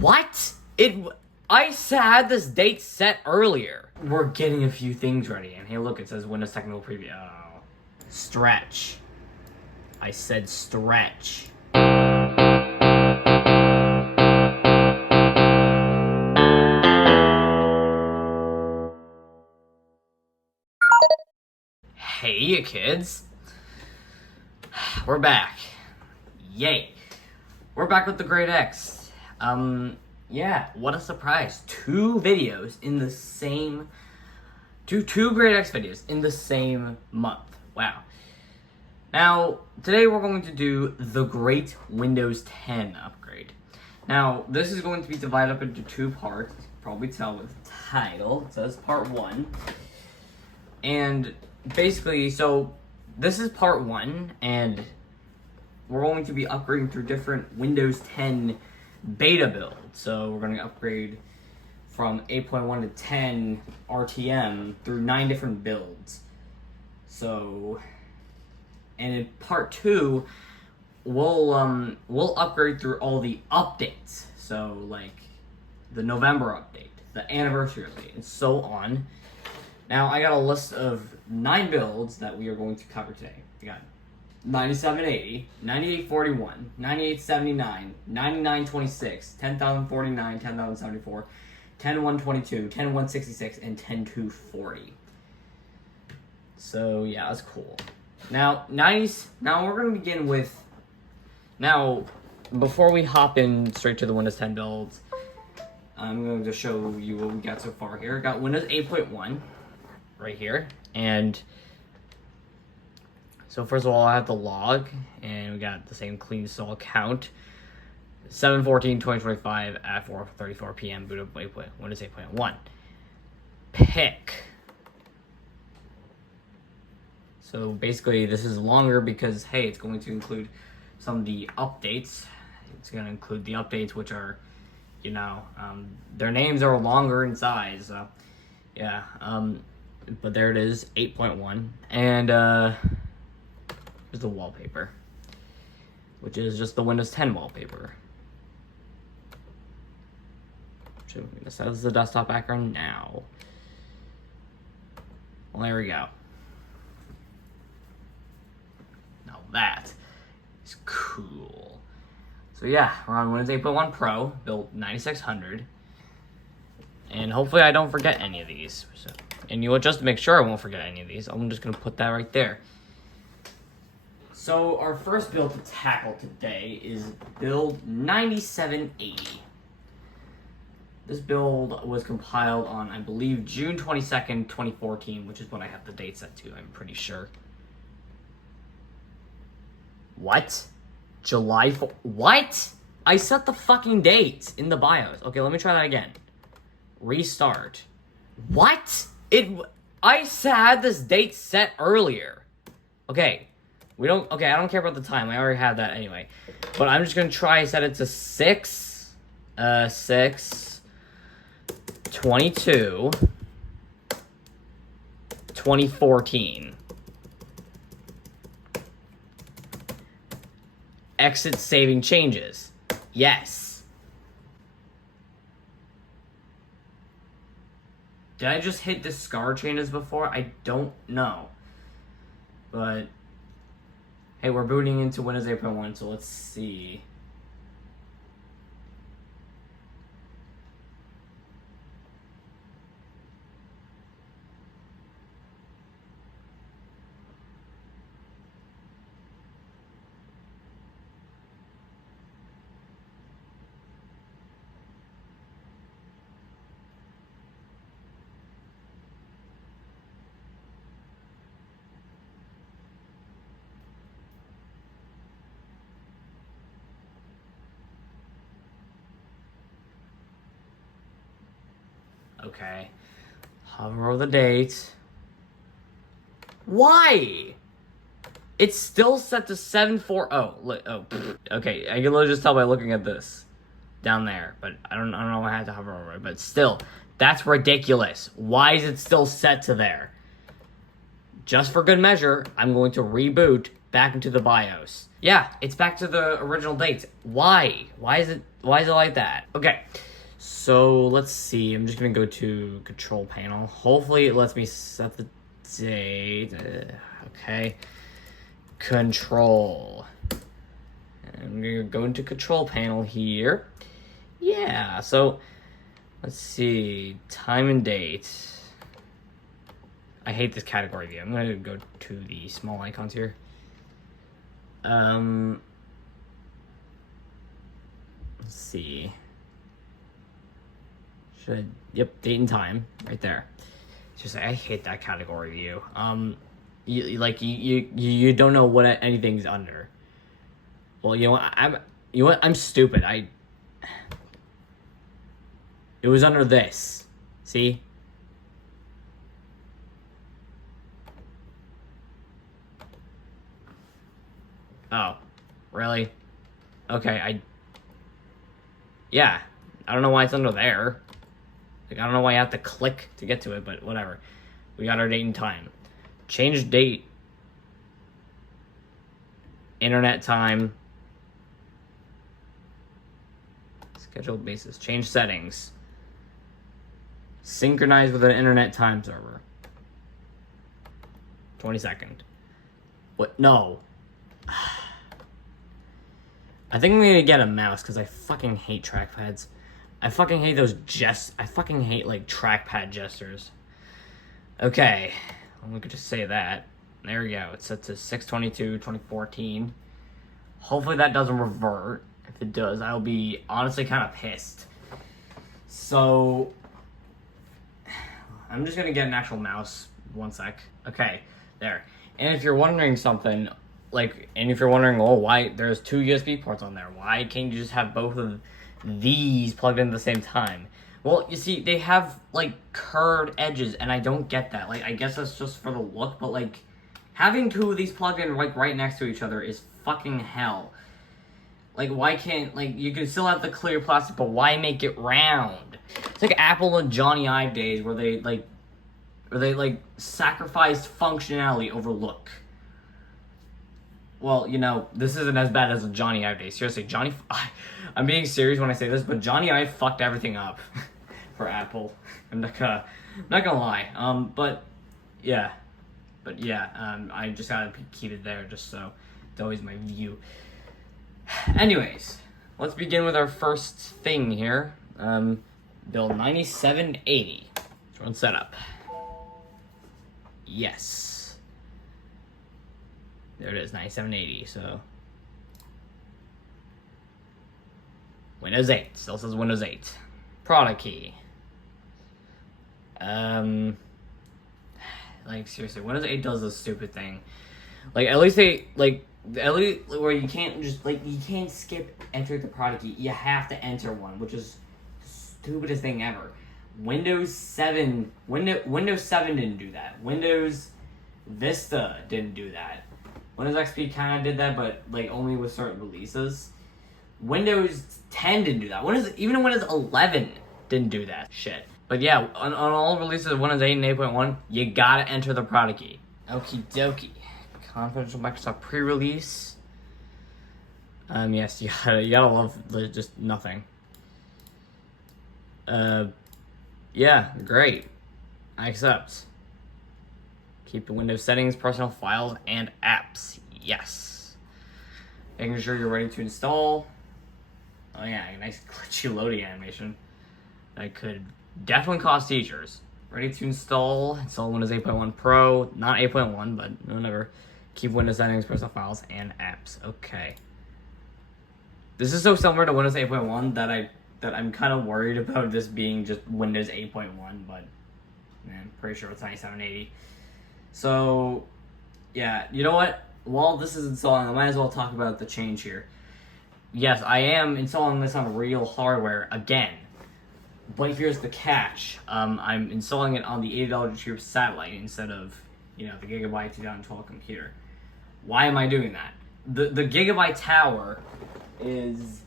What? I had this date set earlier. We're getting a few things ready, and hey, look, it says Windows Technical Preview. Oh. Stretch. I said stretch. Hey, you kids. We're back. Yay. We're back with the Great X. Yeah, what a surprise. Two Great X videos in the same month. Wow. Now, today we're going to do the Great Windows 10 upgrade. Now, this is going to be divided up into two parts. You can probably tell with the title. It says part 1. And basically, so this is part 1, and we're going to be upgrading through different Windows 10 beta builds. So we're going to upgrade from 8.1 to 10 RTM through 9 different builds. So, and in part 2, we'll upgrade through all the updates. So like the November update, the anniversary update, and so on. Now I got a list of 9 builds that we are going to cover today. We got 9780, 9841, 9879, 9926, 10049, 10074, 10122, 10166, and 10240. So yeah, that's cool. Now we're gonna begin with. Now, before we hop in straight to the Windows 10 builds, I'm going to show you what we got so far here. I got Windows 8.1 right here, and so first of all, I have the log, and we got the same clean install count. 7/14/2025 at 4:34 p.m. boot up Windows 8.1. Pick. So basically, this is longer because, hey, it's going to include some of the updates. It's going to include the updates, which are, their names are longer in size. So, yeah. But there it is, 8.1. And here's the wallpaper, which is just the Windows 10 wallpaper. So I'm going to set as the desktop background now. Well, there we go. Now that is cool. So yeah, we're on Windows 8.1 Pro, built 9600. And hopefully I don't forget any of these. So, and just to make sure I won't forget any of these, I'm just going to put that right there. So our first build to tackle today is build 9780. This build was compiled on, I believe, June 22nd, 2014, which is what I have the date set to, I'm pretty sure. What? July 4th? What? I set the fucking date in the BIOS. Okay, let me try that again. Restart. What? I had this date set earlier. Okay. I don't care about the time. I already have that anyway. But I'm just gonna try set it to 6/22/2014. Exit saving changes. Yes. Did I just hit discard changes before? I don't know. But hey, we're booting into Windows 8.1, so let's see. Okay. Hover over the date. Why? It's still set to 7/4. Okay, I can literally just tell by looking at this down there, but I don't know why I had to hover over it, but still, that's ridiculous. Why is it still set to there? Just for good measure, I'm going to reboot back into the BIOS. Yeah, it's back to the original dates. Why? Why is it Why is it like that? Okay, so let's see. I'm just gonna go to control panel. Hopefully it lets me set the date. Okay, control. And I'm gonna go into control panel here. Yeah, so let's see. Time and date. I hate this category view. I'm gonna go to the small icons here. Let's see. Should I, yep, date and time right there. Just I hate that category view. You don't know what anything's under. Well, you know what? I'm stupid. It was under this. See? Oh, really? Okay, yeah, I don't know why it's under there. Like, I don't know why you have to click to get to it, but whatever. We got our date and time. Change date. Internet time. Scheduled basis. Change settings. Synchronize with an internet time server. 22nd. What? No. I think I'm gonna get a mouse because I fucking hate trackpads. I fucking hate I fucking hate, like, trackpad gestures. Okay. Well, we could just say that. There we go. It's set to 6/22/2014. Hopefully that doesn't revert. If it does, I'll be honestly kind of pissed. So, I'm just gonna get an actual mouse. One sec. Okay, there. And if you're wondering something, if you're wondering, oh, why there's 2 USB ports on there, why can't you just have both of these plugged in at the same time? Well, you see, they have, like, curved edges, and I don't get that. Like, I guess that's just for the look, but, like, having 2 of these plugged in, like, right next to each other is fucking hell. Like, why can't, like, you can still have the clear plastic, but why make it round? It's like Apple and Johnny Ive days where they sacrificed functionality over look. Well, you know, this isn't as bad as the Johnny Ive days. Seriously, I'm being serious when I say this, but Johnny Ive fucked everything up for Apple. I'm not gonna lie. But yeah, I just gotta keep it there just so it's always my view. Anyways, let's begin with our first thing here. Build 9780. Let's run setup. Yes. There it is, 9780, so. Windows 8, still says Windows 8. Product key. Like, seriously, Windows 8 does this stupid thing. Like, at least where you can't just, like, you can't skip enter the product key. You have to enter one, which is the stupidest thing ever. Windows 7 didn't do that. Windows Vista didn't do that. Windows XP kind of did that, but, like, only with certain releases. Windows 10 didn't do that. Even Windows 11 didn't do that shit. But yeah, on all releases of Windows 8 and 8.1, you gotta enter the product key. Okie dokie. Confidential Microsoft pre-release. Yes, you gotta love just nothing. Yeah, great. I accept. Keep the Windows settings, personal files, and apps. Yes. Making sure you're ready to install. Oh yeah, a nice glitchy loading animation. That could definitely cause seizures. Ready to install. Install Windows 8.1 Pro. Not 8.1, but whatever. Keep Windows settings, personal files, and apps. Okay. This is so similar to Windows 8.1 that I'm kind of worried about this being just Windows 8.1, but man, I'm pretty sure it's 9780. So, yeah, you know what? While this is installing, I might as well talk about the change here. Yes, I am installing this on real hardware again. But here's the catch. I'm installing it on the $80 cheap satellite instead of, the Gigabyte 2012 computer. Why am I doing that? The Gigabyte tower is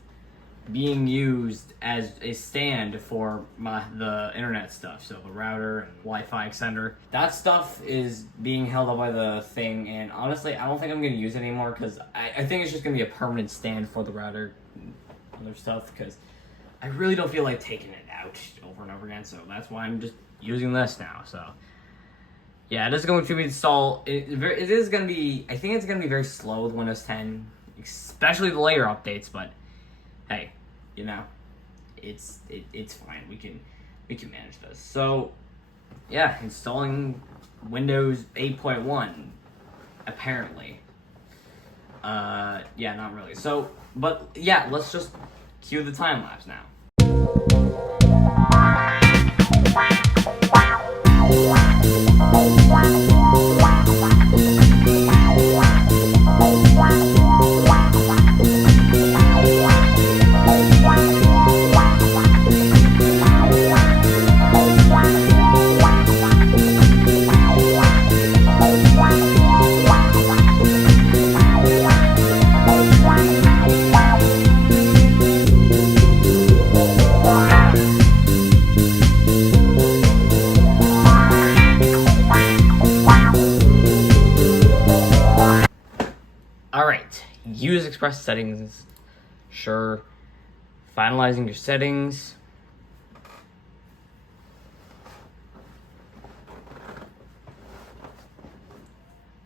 being used as a stand for the internet stuff, so the router and Wi-Fi extender. That stuff is being held up by the thing, and honestly, I don't think I'm going to use it anymore because I think it's just going to be a permanent stand for the router and other stuff because I really don't feel like taking it out over and over again, so that's why I'm just using this now. So yeah, it is going to install. It is going to be. I think it's going to be very slow with Windows 10, especially the later updates. But hey, you know, it's fine. We can manage this. So yeah, installing Windows 8.1 apparently. Yeah, not really. So, but yeah, let's just cue the time lapse now. Alright, use Express settings. Sure. Finalizing your settings.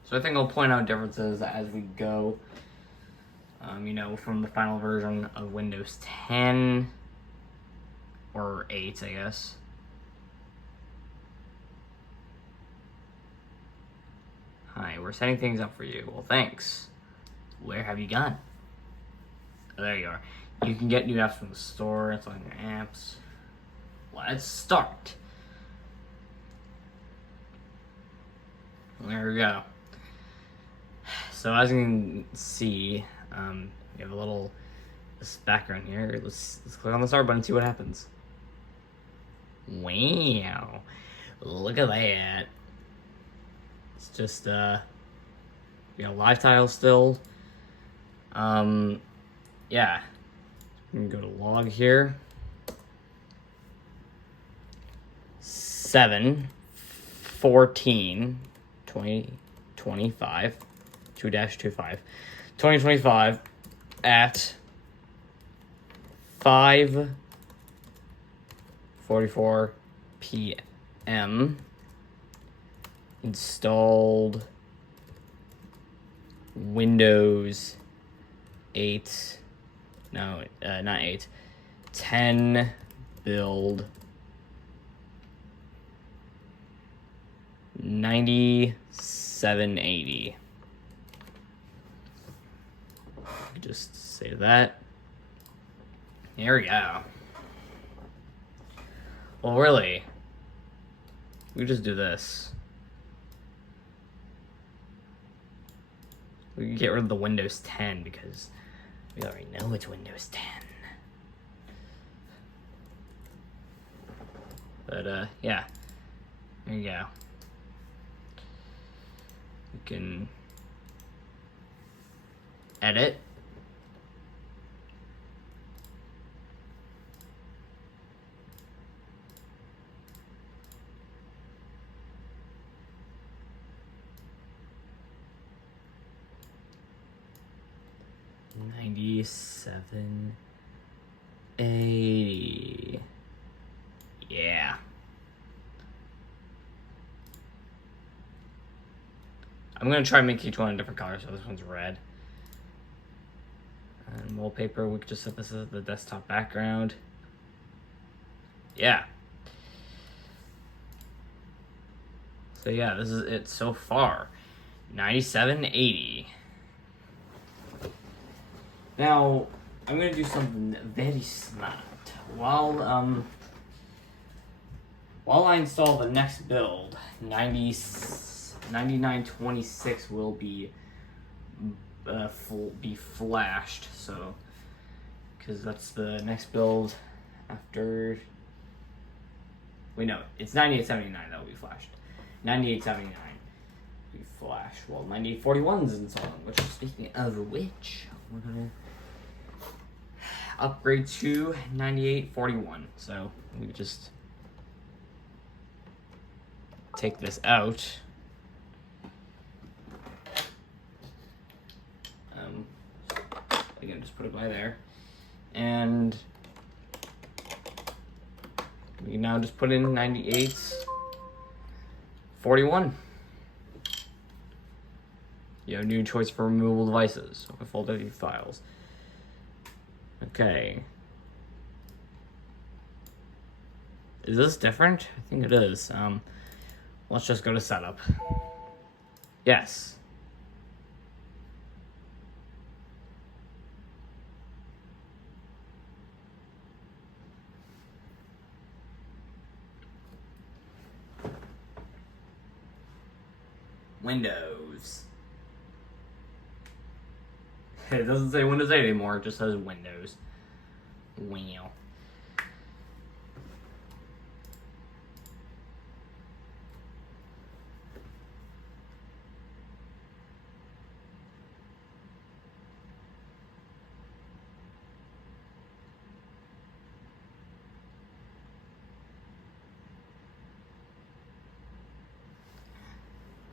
So I think I'll point out differences as we go. You know, from the final version of Windows 10 or 8, I guess. Hi, we're setting things up for you. Well, thanks. Where have you gone? Oh, there you are. You can get new apps from the store. It's on your apps. Let's start. There we go. So as you can see, we have a little this background here. Let's click on the start button and see what happens. Wow, look at that. It's just live tile still. Yeah, we can go to log here. 7/14 2025 2-25 2025 at 5:44 p.m. installed Windows 8, no, not 8, 10 build 9780. Just save that. Here we go. Well, really, we just do this. We can get rid of the Windows 10 because we already know it's Windows 10. But, yeah. There you go. We can edit. $97.80. Yeah. I'm gonna try and make each one a different color, so this one's red. And wallpaper, we could just set this as the desktop background. Yeah. So yeah, this is it so far. $97.80. Now, I'm gonna do something very smart. While I install the next build, 9926 will be flashed. So, because that's the next build after. Wait, no, it's 9879 that will be flashed. 9879 will be flashed. Well, 9841 is installing. Which, speaking of which, we're gonna upgrade to 9841. So we just take this out. Again, just put it by there, and You now just put in 9841. You have a new choice for removable devices with folder files. Okay. Is this different? I think it is. Let's just go to setup. Yes. Windows. It doesn't say Windows 8 anymore, it just says Windows. Wow.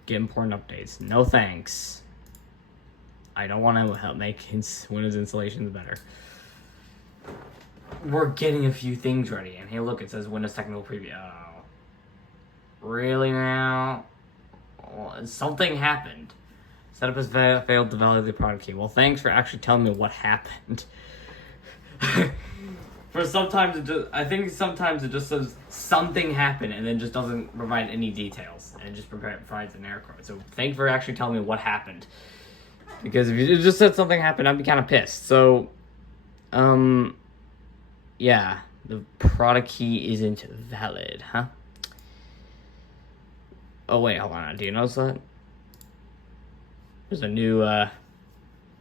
Get important updates. No thanks. I don't want to help make Windows installations better. We're getting a few things ready, and hey, look, it says Windows Technical Preview. Oh, really now? Oh, something happened. Setup has failed to validate the product key. Well, thanks for actually telling me what happened. I think sometimes it just says something happened and then just doesn't provide any details and it just provides an error code. So thank you for actually telling me what happened. Because if you just said something happened, I'd be kind of pissed. So, yeah, the product key isn't valid, huh? Oh wait, hold on. Do you notice that? There's a new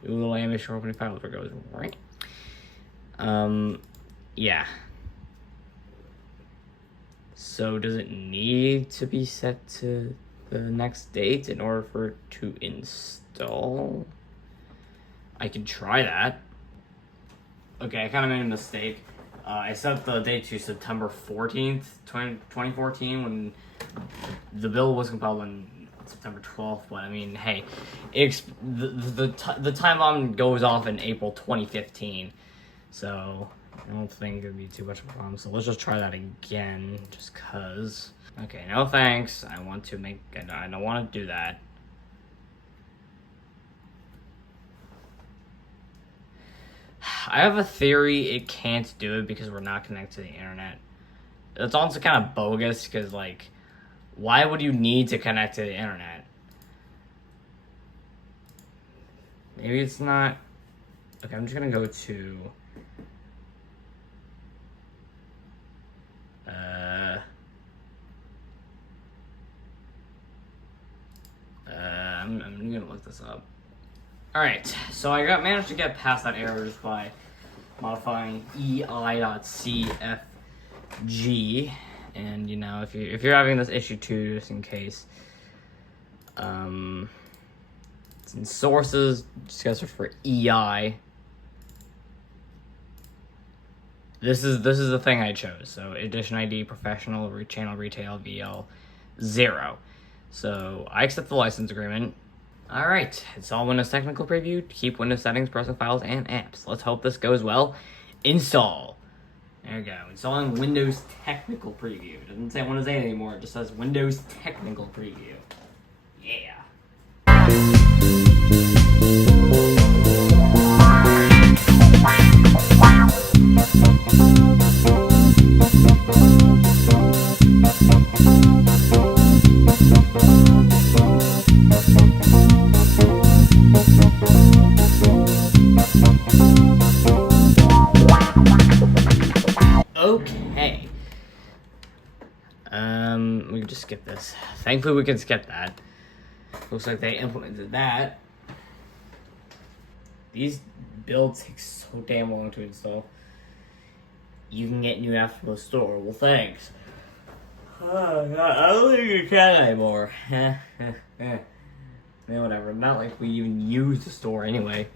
little animation opening file where it goes right. Yeah. So does it need to be set to the next date in order for it to install? I can try that. Okay, I kind of made a mistake. I set the date to September 14th, 2014 when the bill was compiled on September 12th, but I mean, hey, the time bomb goes off in April 2015, so I don't think it'd be too much of a problem. So let's just try that again, just cause. Okay, no thanks. I don't want to do that. I have a theory it can't do it because we're not connected to the internet. It's also kind of bogus because, like, why would you need to connect to the internet? Maybe it's not. Okay, I'm just gonna go to. I'm gonna look this up. Alright, so I managed to get past that error just by modifying ei.cfg, and you know, if you're having this issue too, just in case, it's in sources, just gotta search for ei. This is the thing I chose. So edition ID, professional, channel retail, VL 0. So I accept the license agreement. All right, it's all Windows Technical Preview. Keep Windows settings, personal files, and apps. Let's hope this goes well. Install. There we go. Installing Windows Technical Preview. It doesn't say Windows 8 anymore. It just says Windows Technical Preview. Yeah. Okay. We can just skip this. Thankfully, we can skip that. Looks like they implemented that. These builds take so damn long to install. You can get new apps from the store. Well, thanks. Oh, God, I don't think you can anymore. Yeah, whatever. Not like we even use the store anyway.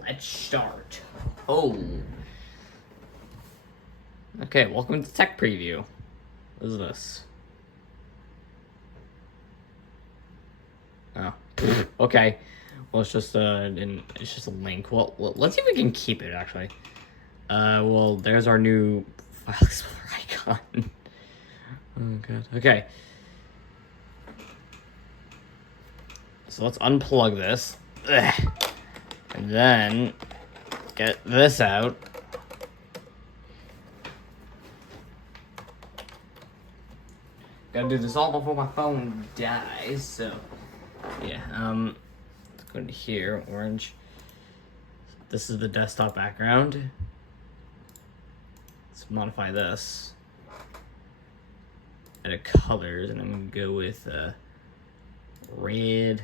Let's start. Oh. Okay, welcome to Tech Preview. What is this? Oh, okay. Well, it's just it's just a link. Well, let's see if we can keep it actually. Well, there's our new file explorer icon. on. Oh god. Okay. So let's unplug this. Ugh. And then get this out. Gotta do this all before my phone dies, so yeah, let's go into here, orange. This is the desktop background. Let's modify this. Edit colors, and I'm gonna go with red.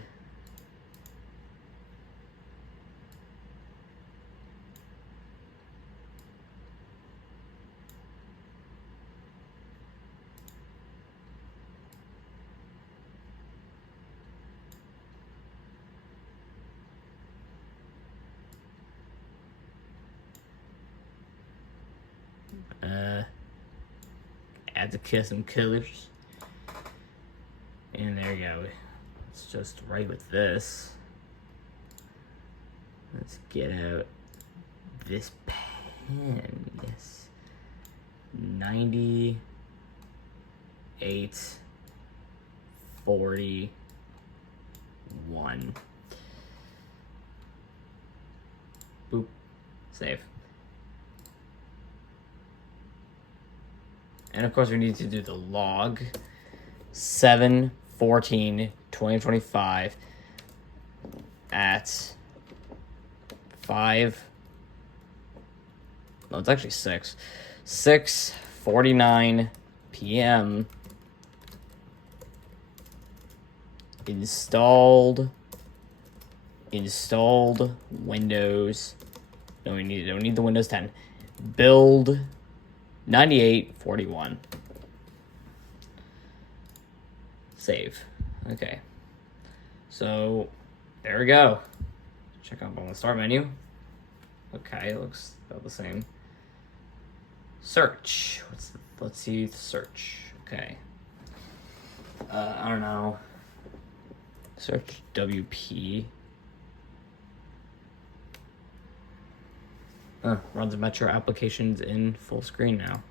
Add some colors. And there you go. Let's just write with this. Let's get out this pen. Yes. 9841. Boop. Save. And of course we need to do the log 7/14/2025 at 5. No, it's actually 6:49 p.m. Installed Windows. No, we don't need the Windows 10. Build 9841. Save. Okay. So there we go. Check out on the start menu. Okay, it looks about the same. Search. Let's see the search. Okay. I don't know. Search WP. Runs Metro applications in full screen now.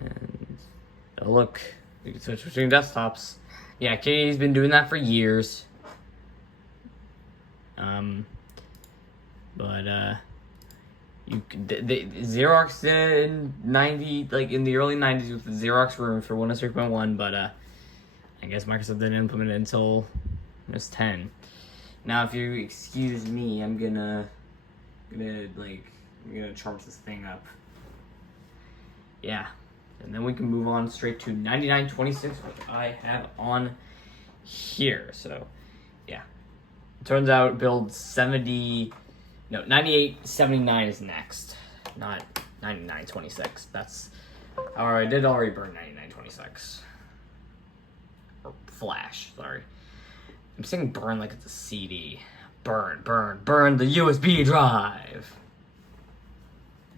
And oh look, you can switch between desktops. Yeah, Katie's been doing that for years. You the Xerox in in the early 90s with the Xerox room for Windows 3.1, but I guess Microsoft didn't implement it until Windows 10. Now, if you excuse me, I'm gonna charge this thing up. Yeah, and then we can move on straight to 9926, which I have on here. So, yeah, it turns out build 9879 is next, not 9926. That's, or I did already burn 9926. Or flash, sorry. I'm saying burn like it's a CD. Burn the USB drive.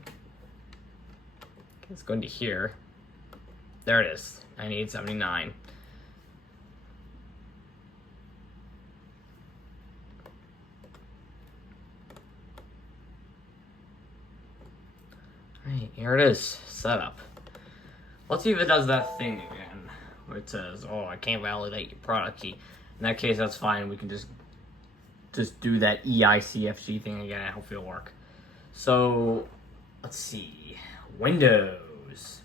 Okay, let's go into here. There it is, 9879. Alright, here it is, set up. Let's see if it does that thing again, where it says, oh, I can't validate your product key. In that case, that's fine. We can just do that EICFG thing again. I hope it'll work. So, let's see. Windows.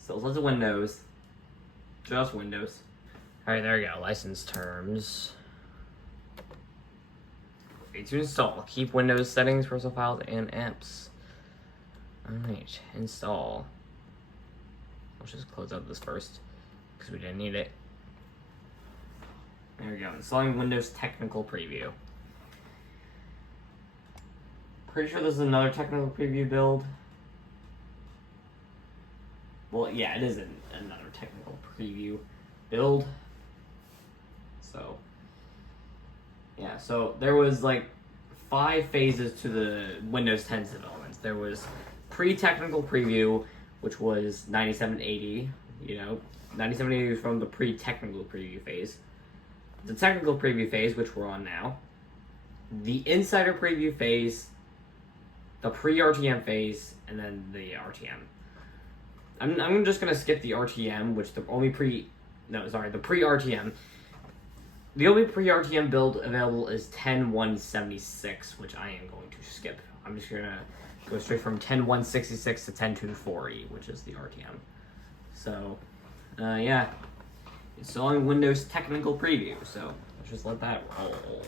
So, lots of Windows. Just Windows. Alright, there we go. License terms. To install. Keep Windows settings, personal files, and apps. Alright, install. Let's just close out this first, because we didn't need it. There we go. Installing Windows Technical Preview. Pretty sure this is another Technical Preview build. Well, yeah, it is another Technical Preview build. So, yeah, so there was like 5 phases to the Windows 10's development. There was pre-technical preview, which was 9780, 9780 was from the pre-technical preview phase. The technical preview phase, which we're on now, the insider preview phase, the pre-RTM phase, and then the RTM. I'm just gonna skip the RTM, which the pre-RTM. The only pre-RTM build available is 10.176, which I am going to skip. I'm just gonna go straight from 10.166 to 10.240, which is the RTM. So, yeah, installing Windows Technical Preview. So let's just let that roll.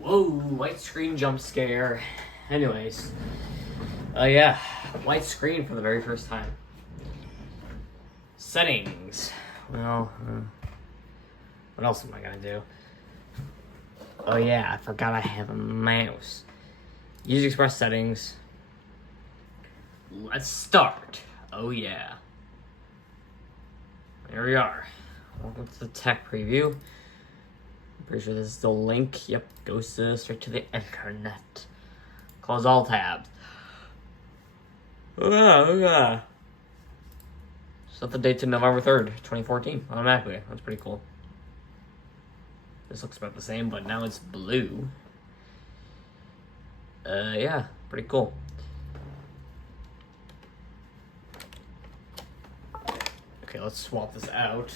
Whoa, white screen jump scare. Anyways, yeah, white screen for the very first time. Settings. Well, what else am I gonna do? Oh yeah, I forgot I have a mouse. Use Express settings. Let's start. Oh yeah. Here we are. Welcome to the tech preview. I'm pretty sure this is the link. Yep, goes straight to the internet. Close all tabs. Set the date to November 3rd, 2014, automatically. That's pretty cool. This looks about the same, but now it's blue. Yeah, pretty cool. Okay, let's swap this out.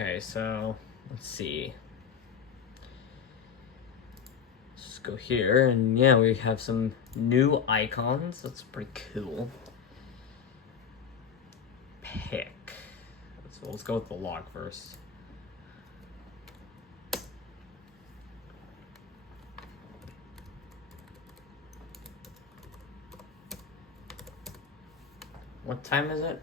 Okay, so let's see. Let's just go here, and yeah, we have some new icons. That's pretty cool. Pick. So let's go with the log first. What time is it?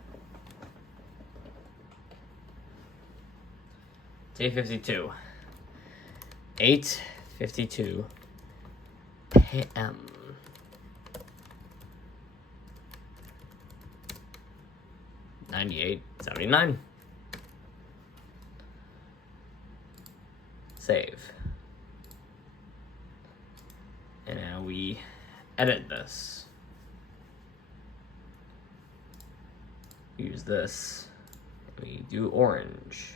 Day 52. 8:52 p.m. $98.79. Save. And now we edit this. Use this. We do orange.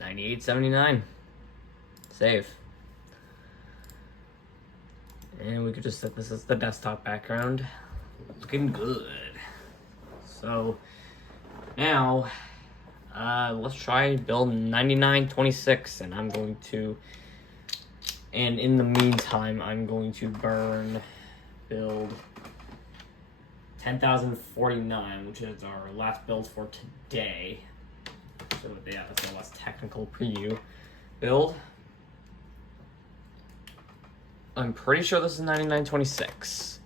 $98.79. Save. And we could just set this as the desktop background. Looking good. So now let's try build 9926, and I'm going to, and in the meantime I'm going to build 10,049, which is our last build for today. So yeah, that's our last technical preview build. I'm pretty sure this is 9926.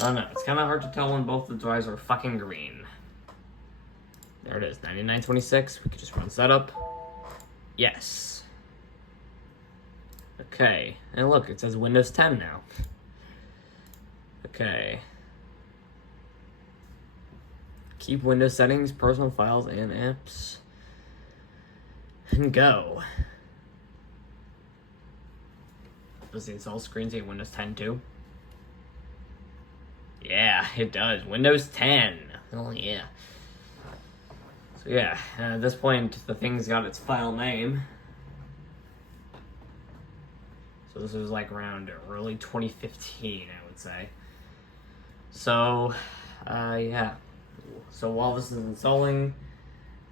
I don't know, it's kind of hard to tell when both the drives are fucking green. There it is, 9926. We could just run setup. Yes. Okay, and look, it says Windows 10 now. Okay. Keep Windows settings, personal files, and apps. And go. Does the install screen say Windows 10 too? Yeah, it does. Windows 10. Oh yeah. So yeah, at this point, the thing's got its file name. So this was like around early 2015, I would say. So, yeah. So while this is installing,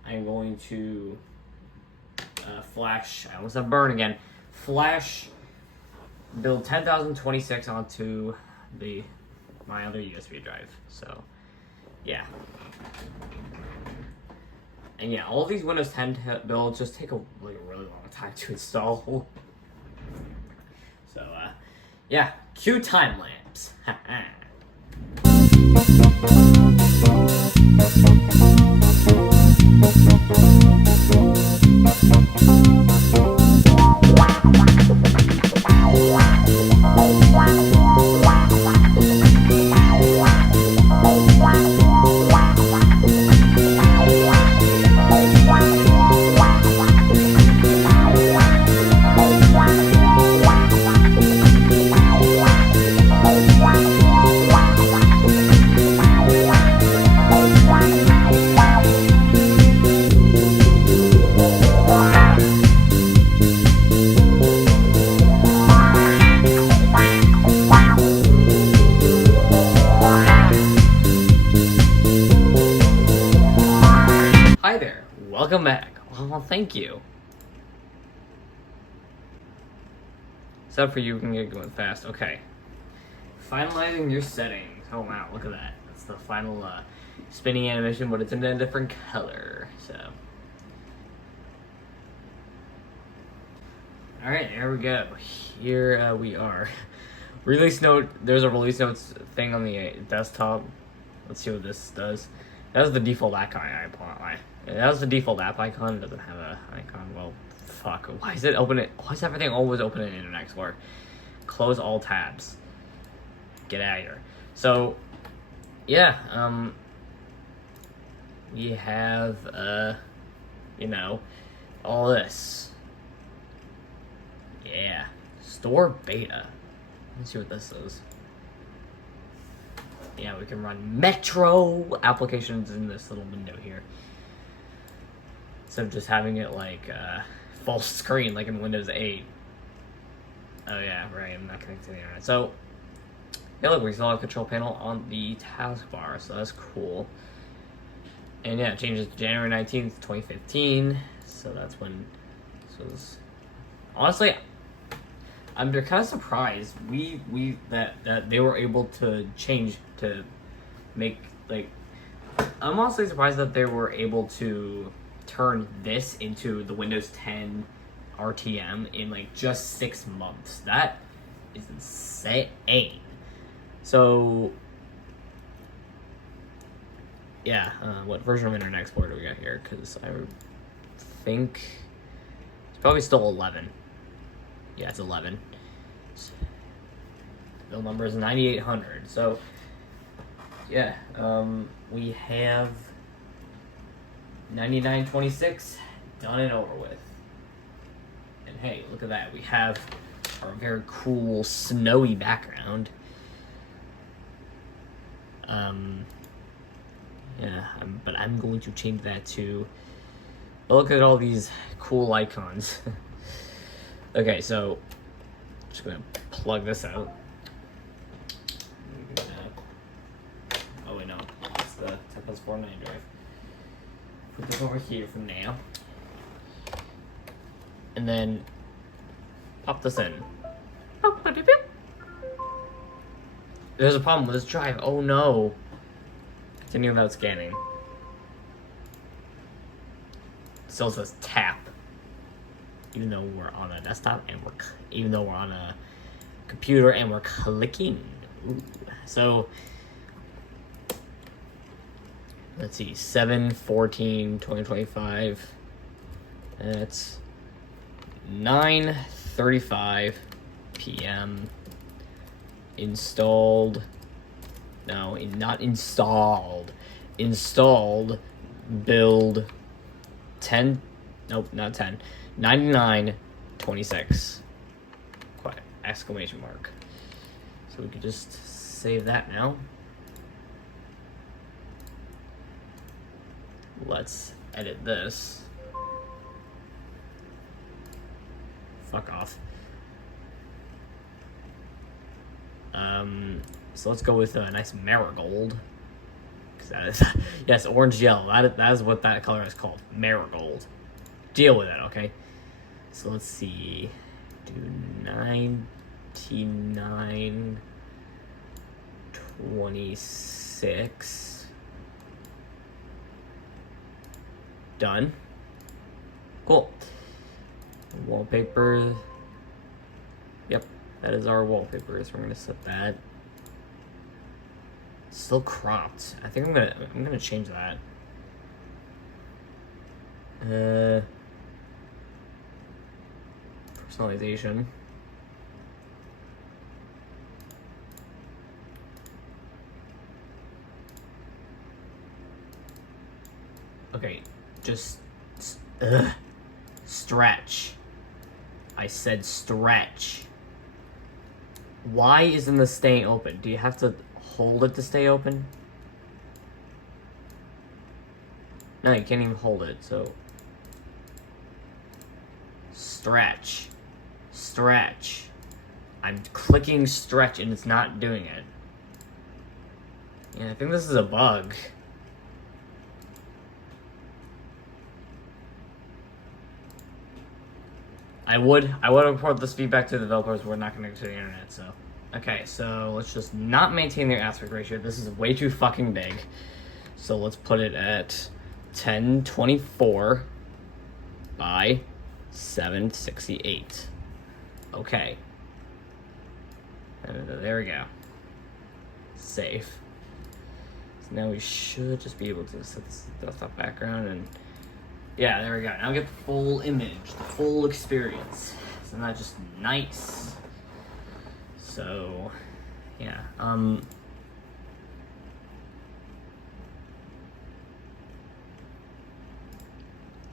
I'm going to flash, I almost have burn again, flash build 10,026 onto my other USB drive. So, yeah. And yeah, all of these Windows 10 builds just take a really long time to install. So, yeah, cue time lapse. Hi there, welcome back. Well, thank you. Except for you can get going fast. Okay. Finalizing your settings. Oh wow, look at that. That's the final spinning animation, but it's in a different color. So. Alright, there we go. Here we are. Release note, there's a release notes thing on the desktop. Let's see what this does. That was the default icon. That was the default app icon. It doesn't have an icon. Well, fuck. Why is it open? Why is everything always open in Internet Explorer? Close all tabs. Get out of here. So, yeah. We have you know, all this. Yeah. Store beta. Let's see what this is. Yeah, we can run Metro applications in this little window here. Instead of just having it like full screen like in Windows 8. Oh yeah, right, I'm not connected to the internet. So, yeah, look, we still have a control panel on the taskbar, so that's cool. And yeah, it changes to January 19th, 2015. So that's when this was. Honestly, I'm kind of surprised that they were able to change to make like. I'm honestly surprised that they were able to turn this into the Windows 10 RTM in like just 6 months. That is insane. So yeah, what version of Internet Explorer do we got here? Because I think it's probably still 11. Yeah, it's 11. Build number is 9800. So, yeah, we have 9926 done and over with. And hey, look at that. We have our very cool snowy background. Yeah, but I'm going to change that to. Look at all these cool icons. Okay, so I'm just gonna plug this out. Oh wait, no, it's the 10+4 9 drive. Put this over here for now, and then pop this in. There's a problem with this drive. Oh no! Continue without scanning. It still says tap. Even though we're on a desktop and even though we're on a computer and we're clicking. Ooh. So let's see, 7/14/2025. That's 9:35 p.m. Installed. No, not installed. Installed. Build 10. Nope, not 10. 9926. exclamation mark. So we could just save that now. Let's edit this. Fuck off. So let's go with a nice marigold. That is, yes, orange yellow. That is what that color is called. Marigold. Deal with it, okay? So let's see. Do 99.26. Done. Cool. Wallpaper. Yep, that is our wallpaper. So we're gonna set that. Still cropped. I think I'm gonna change that. Personalization. Okay, just stretch. I said stretch. Why isn't this staying open? Do you have to hold it to stay open? No, you can't even hold it, so stretch. Stretch. I'm clicking stretch and it's not doing it. Yeah, I think this is a bug. I would report this feedback to the developers. We're not connected to the internet, so. Okay, so let's just not maintain the aspect ratio. This is way too fucking big. So let's put it at 1024 by 768. Okay. There we go. Save. So now we should just be able to set this desktop background and yeah, there we go. Now we get the full image, the full experience. Isn't that just nice? So, yeah. Oh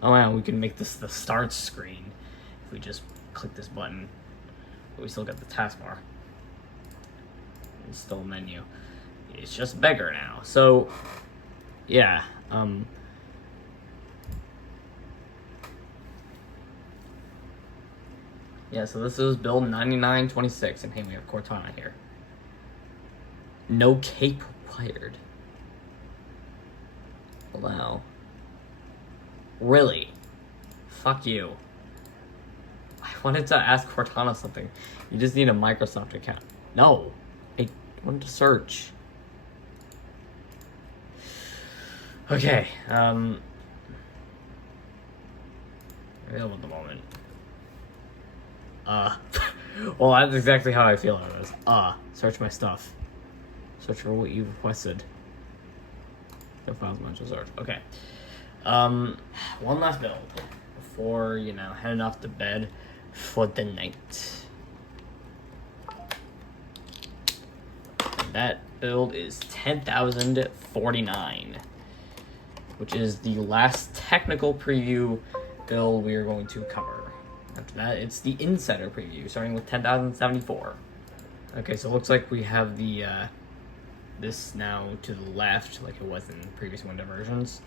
wow, we can make this the start screen if we just click this button. But we still got the taskbar. It's still a menu. It's just bigger now. So, yeah. Yeah, so this is build 9926, and hey, we have Cortana here. No cape required. Allow. Really? Fuck you. I wanted to ask Cortana something. You just need a Microsoft account. No. I wanted to search. Okay, available at the moment. Well, that's exactly how I feel about this. Search my stuff. Search for what you've requested. No files much search. Okay. One last build before, heading off to bed for the night. And that build is 10,049, which is the last technical preview build we are going to cover. After that, it's the insider preview, starting with 10,074. Okay, so it looks like we have the this now to the left, like it was in previous window versions.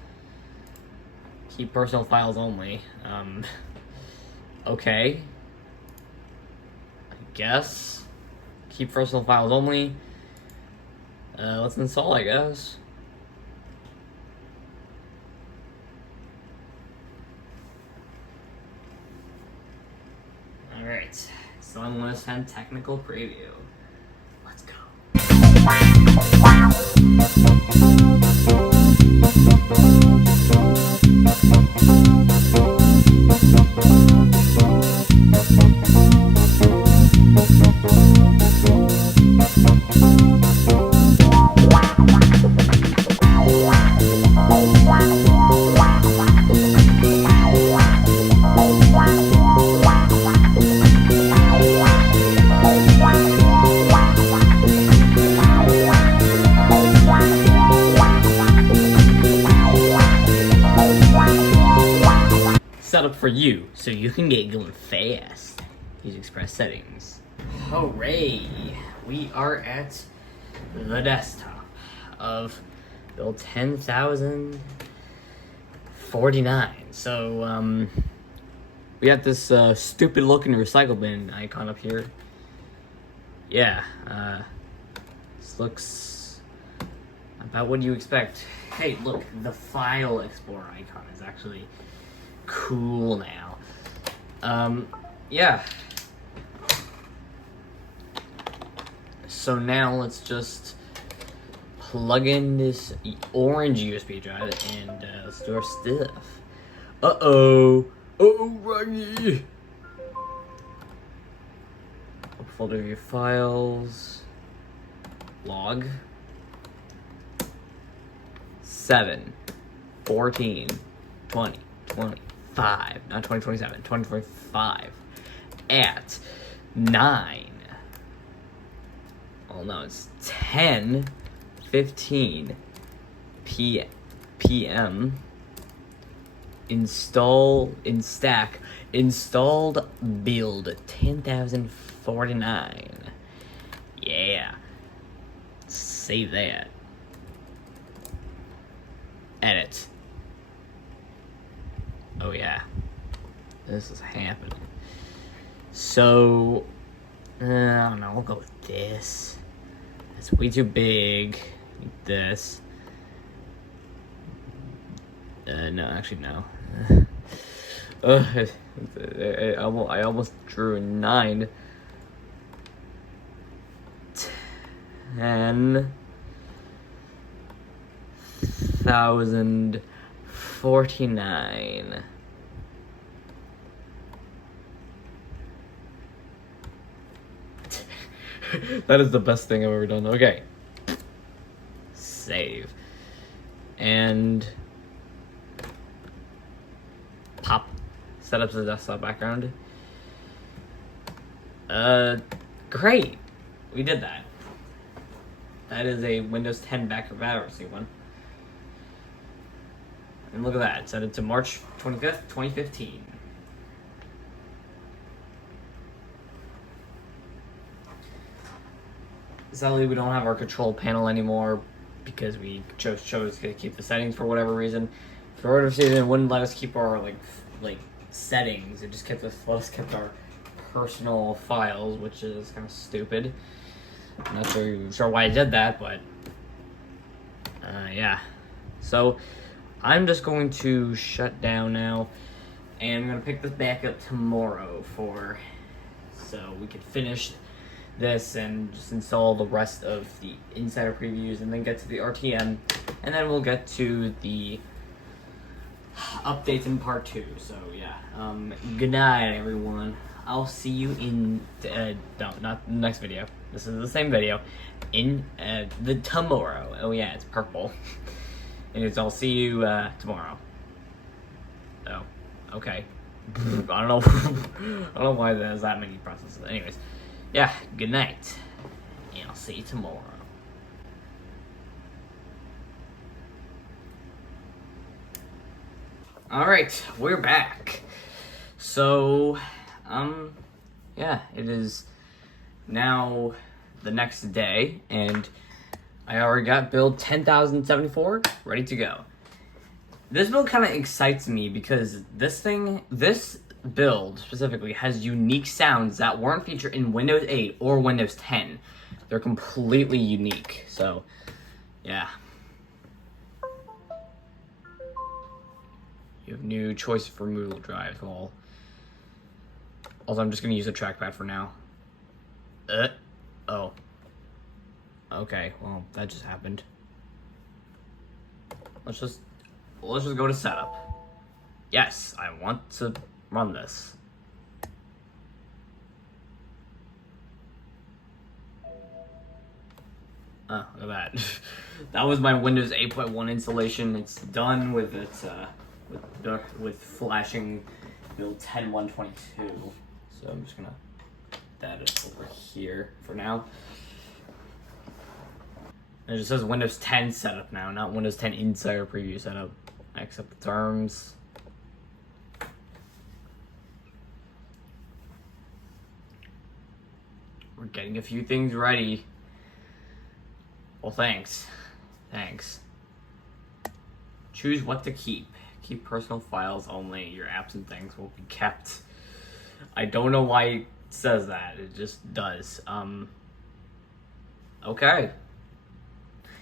Keep personal files only. Okay. I guess. Keep personal files only. Let's install, I guess. Alright, so I'm going to send technical preview. Let's go. Set up for you, so you can get going fast. Use express settings. Hooray! We are at the desktop of build 10,049. So, we got this stupid looking recycle bin icon up here. Yeah, this looks about what you expect. Hey, look, the file explorer icon is actually cool now. Yeah. So now let's just plug in this orange USB drive and let's do our stuff. Uh-oh, Ruggy. Folder of your files. Log. 7, 14, 20, 25, not 2027, 2025, at 9. Oh no, it's 10:15 p.m. Installed build 10,049. Yeah. Save that. Edit. Oh yeah. This is happening. So, I don't know, we'll go with this. It's way too big. This. No, actually no. I almost drew a 9. 10,049. That is the best thing I've ever done. Okay. Save. And pop. Set up the desktop background. Great. We did that. That is a Windows 10 backup accuracy one. And look at that. Set it to March 25th, 2015. Sadly, we don't have our control panel anymore because we chose to keep the settings for whatever reason. For whatever reason, it wouldn't let us keep our like settings. It just let us keep our personal files, which is kind of stupid. I'm not sure why I did that, but yeah. So I'm just going to shut down now, and I'm gonna pick this back up tomorrow so we can finish this and just install the rest of the insider previews, and then get to the RTM, and then we'll get to the updates in part 2. So yeah, good night everyone. I'll see you in not the next video. This is the same video in the tomorrow. Oh yeah, it's purple. Anyways, I'll see you tomorrow. Oh, okay. I don't know. I don't know why there's that many processes. Anyways, yeah. Good night, and I'll see you tomorrow. All right, we're back. So, yeah, it is now the next day, and I already got build 10,074 ready to go. This build kind of excites me because this build specifically has unique sounds that weren't featured in Windows 8 or Windows 10. They're completely unique, so yeah. You have new choice for removal drive. Well, also I'm just gonna use a trackpad for now. Oh. Okay, well, that just happened. Let's just go to setup. Yes, I want to run this. Oh, look at that. That was my Windows 8.1 installation. It's done with its with flashing build 10.122. So I'm just gonna put that over here for now. It just says Windows 10 setup now, not Windows 10 Insider Preview setup. I accept the terms. We're getting a few things ready. Well, thanks. Thanks. Choose what to keep. Keep personal files only. Your apps and things will be kept. I don't know why it says that. It just does. Okay. You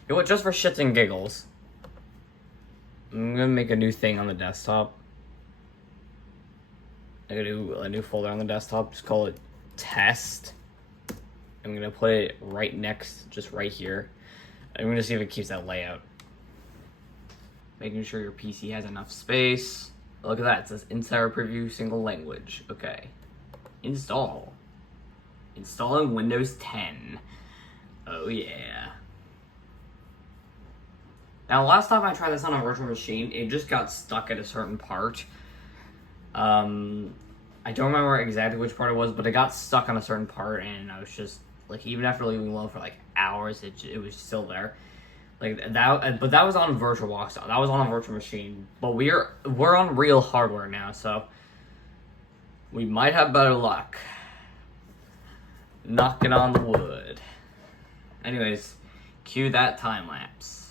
know what? Just for shits and giggles, I'm gonna make a new thing on the desktop. I'm gonna do a new folder on the desktop. Just call it test. I'm gonna put it right next, just right here. I'm gonna see if it keeps that layout. Making sure your PC has enough space. Look at that, it says Insider Preview Single Language. Okay. Install. Installing Windows 10. Oh yeah. Now last time I tried this on a virtual machine, it just got stuck at a certain part. I don't remember exactly which part it was, but it got stuck on a certain part, and I was just, like, even after leaving alone for, like, hours, it was still there. Like, that, but that was on VirtualBox, that was on a virtual machine, but we're on real hardware now, so we might have better luck. Knocking on the wood. Anyways, cue that time lapse.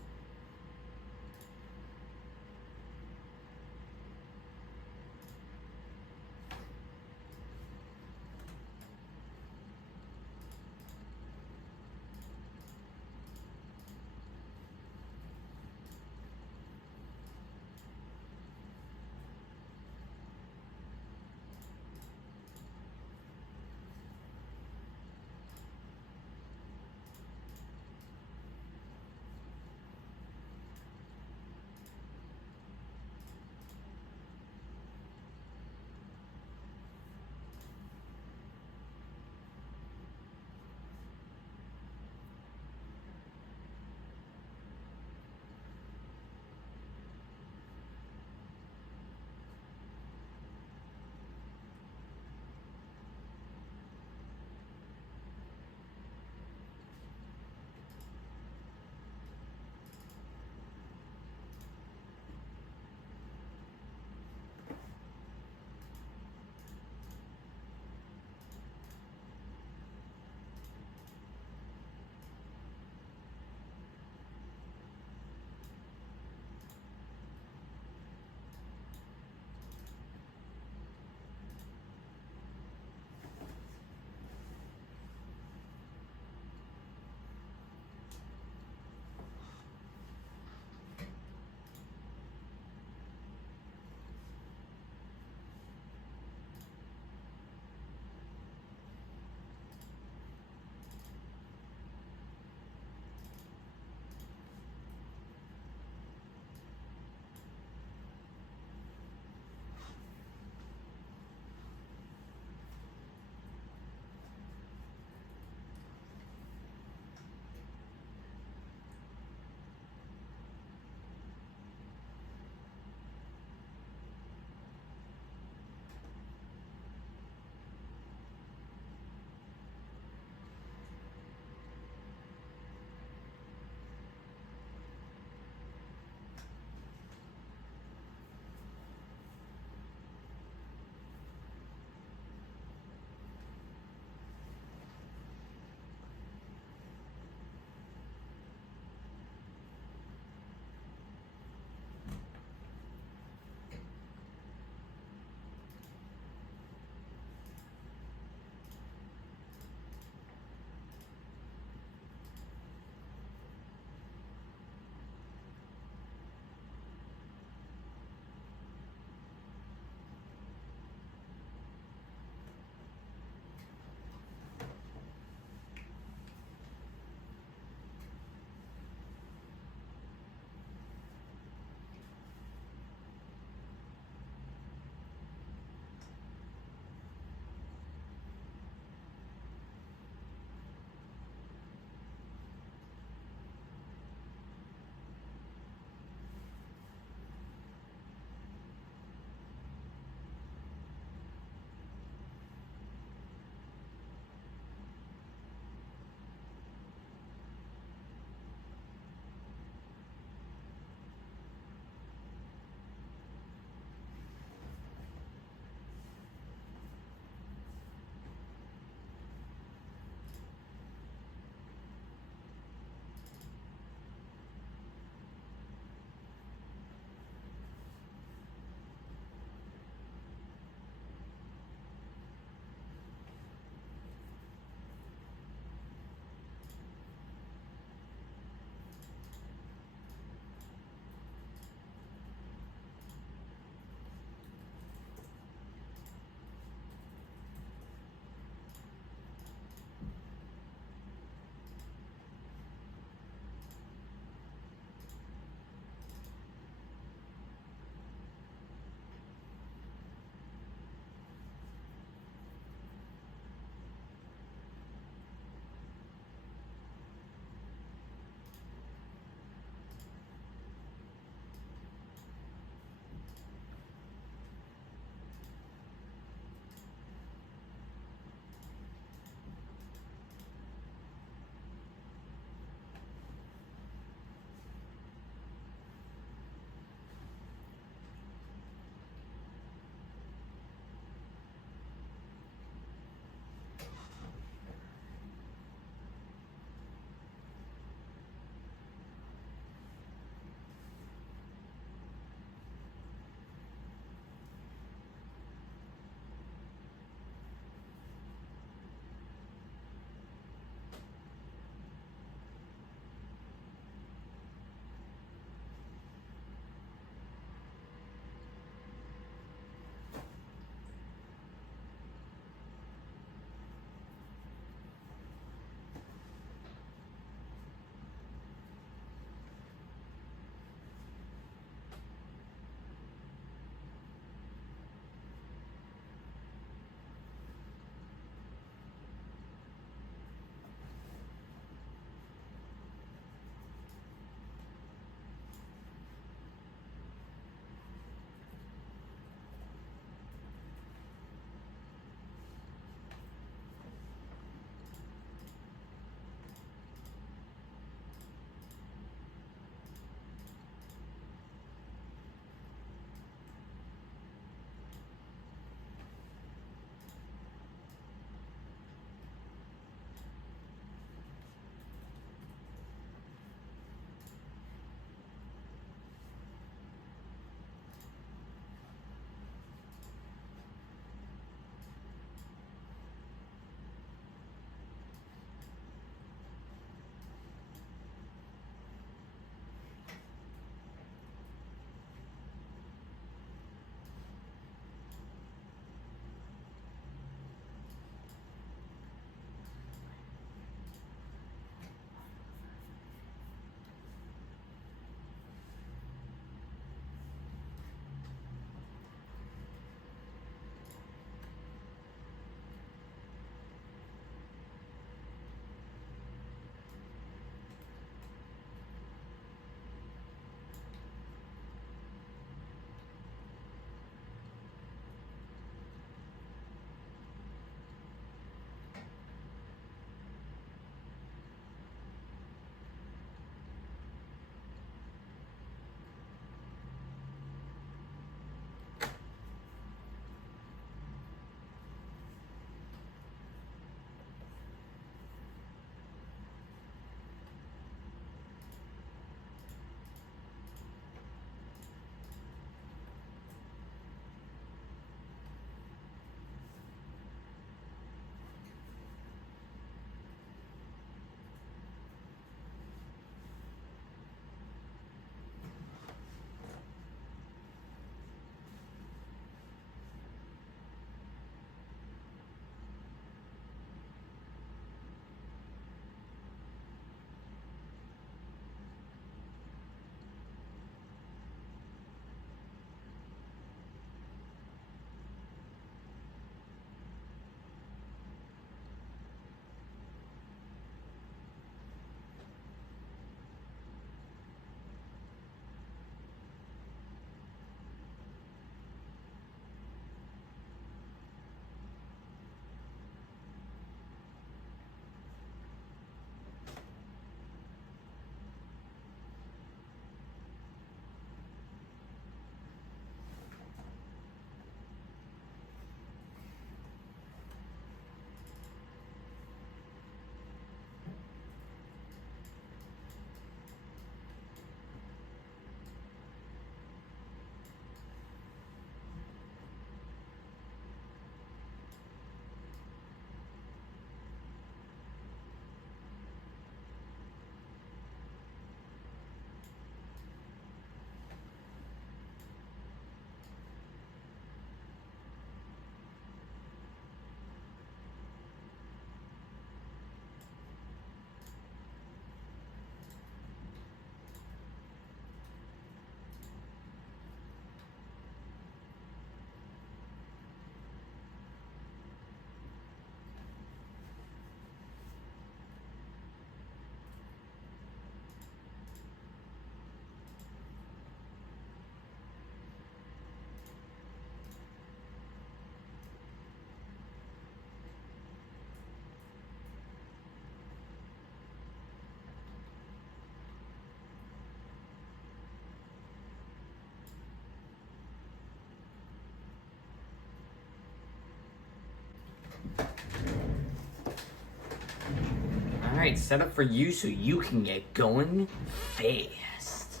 Alright, set up for you so you can get going fast.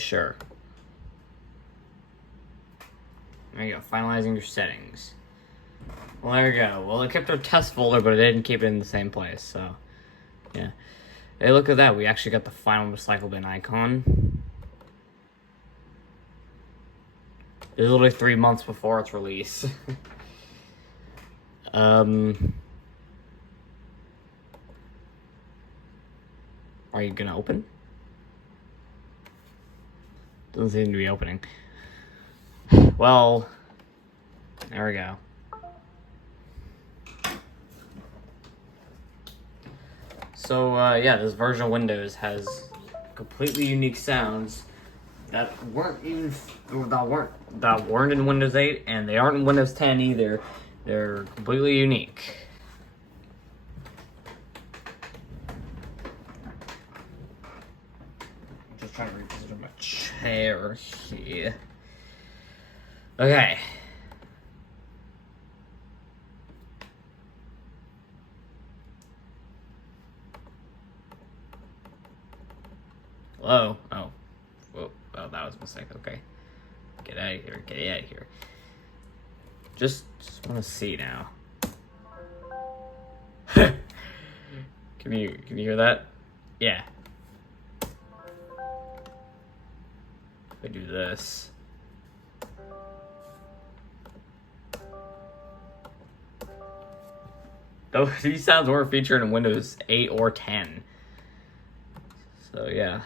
Sure. There you go, finalizing your settings. Well, there we go. Well, it kept our test folder, but it didn't keep it in the same place, so, yeah. Hey, look at that. We actually got the final recycle bin icon. It's literally 3 months before its release. Are you gonna open? Doesn't seem to be opening. Well, there we go. So, yeah, this version of Windows has completely unique sounds that weren't in Windows 8, and they aren't in Windows 10 either. They're completely unique. I'm just trying to reposition my chair here. Okay. Hello? Oh. Whoa. Oh, that was a mistake. Okay. Get out of here. Get out of here. Just want to see now. Can you hear that? Yeah. If I do this. These sounds weren't featured in Windows 8 or 10. So yeah,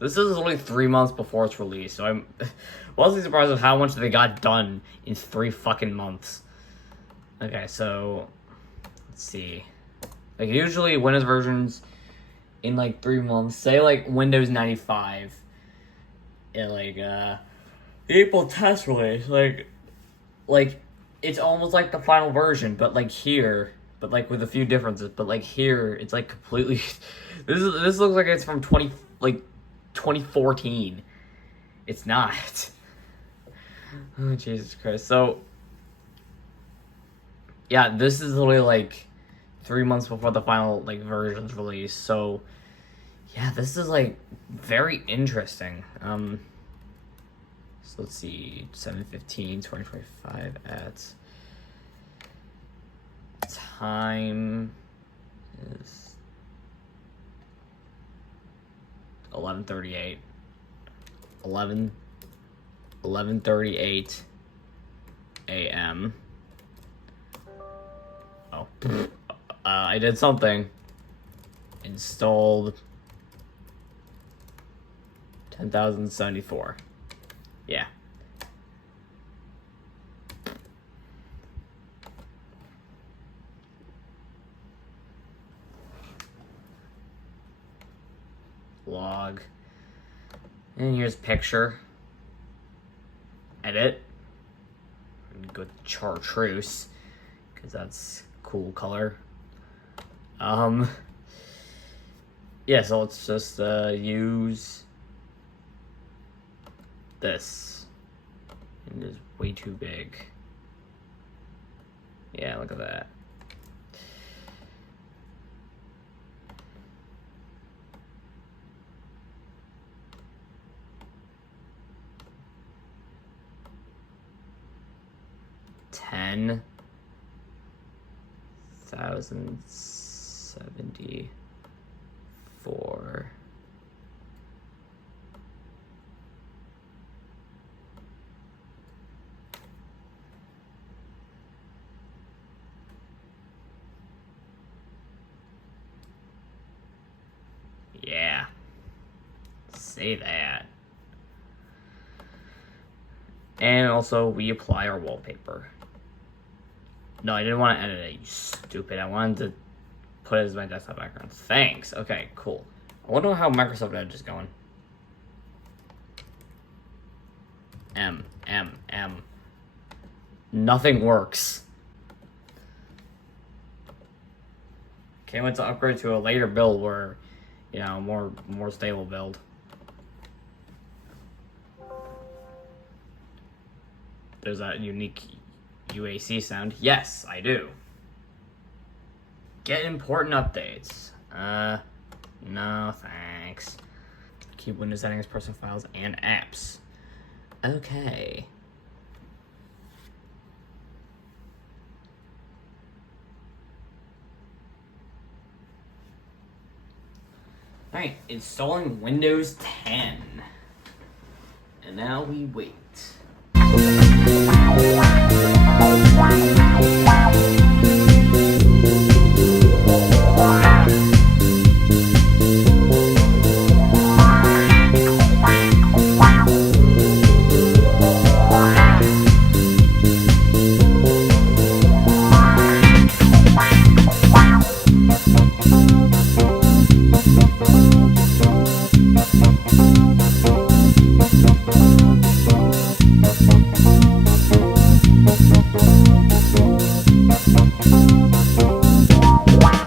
this is only 3 months before its release, so I'm mostly surprised with how much they got done in 3 fucking months. Okay, so let's see. Like usually Windows versions in like 3 months, say like Windows 95, and like the April test release, like it's almost like the final version, but like here, but like with a few differences, but like here it's like completely. This looks like it's from 2014. It's not. Oh Jesus Christ! So yeah, this is literally like 3 months before the final like version's release. So yeah, this is like very interesting. So let's see, 7/15/2025 at time is 11:38. 11:38 a.m. Oh, I did something. Installed 10,074. Yeah. Log. And here's picture. Edit. Go with chartreuse, because that's cool color. Yeah, so let's just use this. And it's way too big. Yeah, look at that. $10,074. Yeah. Say that. And also, we apply our wallpaper. No, I didn't want to edit it, you stupid. I wanted to put it as my desktop background. Thanks. Okay, cool. I wonder how Microsoft Edge is going. M. Nothing works. Can't wait to upgrade to a later build where, you know, more stable build. There's that unique UAC sound. Yes, I do. Get important updates. No thanks. Keep Windows settings, personal files, and apps. Okay. Alright, installing Windows 10. And now we wait.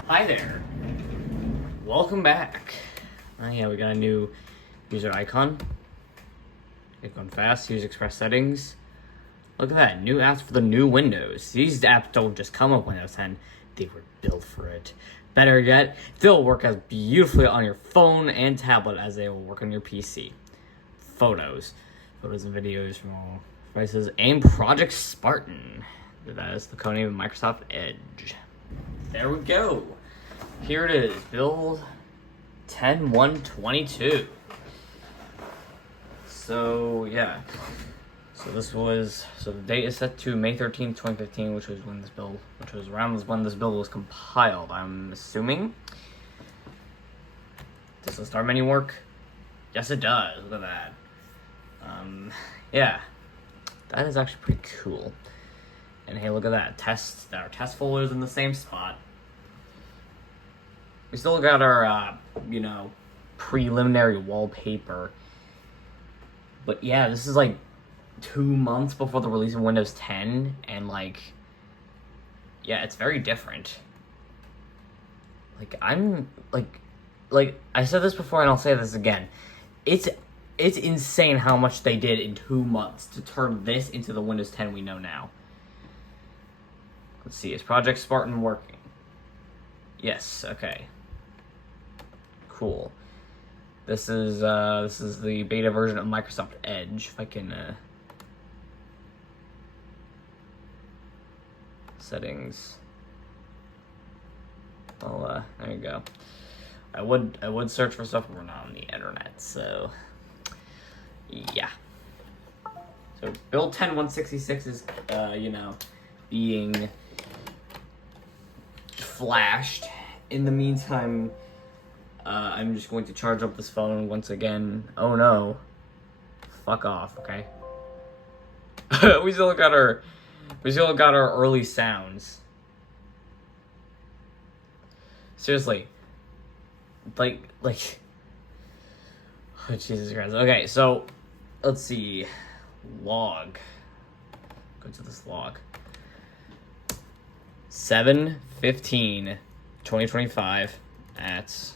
Hi there. Welcome back. Oh yeah, we got a new user icon. It's going fast. Use Express settings. Look at that. New apps for the new Windows. These apps don't just come with Windows 10. They were built for it. Better yet, they'll work as beautifully on your phone and tablet as they will work on your PC. Photos and videos from all devices. And Project Spartan. That is the codename of Microsoft Edge. There we go. Here it is. Build 10.1.22. So yeah. So the date is set to May 13th, 2015, which was around when this build was compiled, I'm assuming. Does the start menu work? Yes, it does. Look at that. Yeah. That is actually pretty cool. And hey, look at that. Our test folder is in the same spot. We still got our, preliminary wallpaper. But yeah, this is like 2 months before the release of Windows 10, and yeah, it's very different. Like I said this before, and I'll say this again. It's insane how much they did in 2 months to turn this into the Windows 10 we know now. Let's see, is Project Spartan working? Yes, okay. Cool. This is the beta version of Microsoft Edge. If I can settings. Well, there you go. I would search for stuff, but we're not on the internet, so yeah. So build 10.166 is being flashed. In the meantime, I'm just going to charge up this phone once again. Oh no. Fuck off, okay? we still got our early sounds. Seriously. Like oh, Jesus Christ. Okay, so let's see. Log. Go to this log. 7/15/2025 at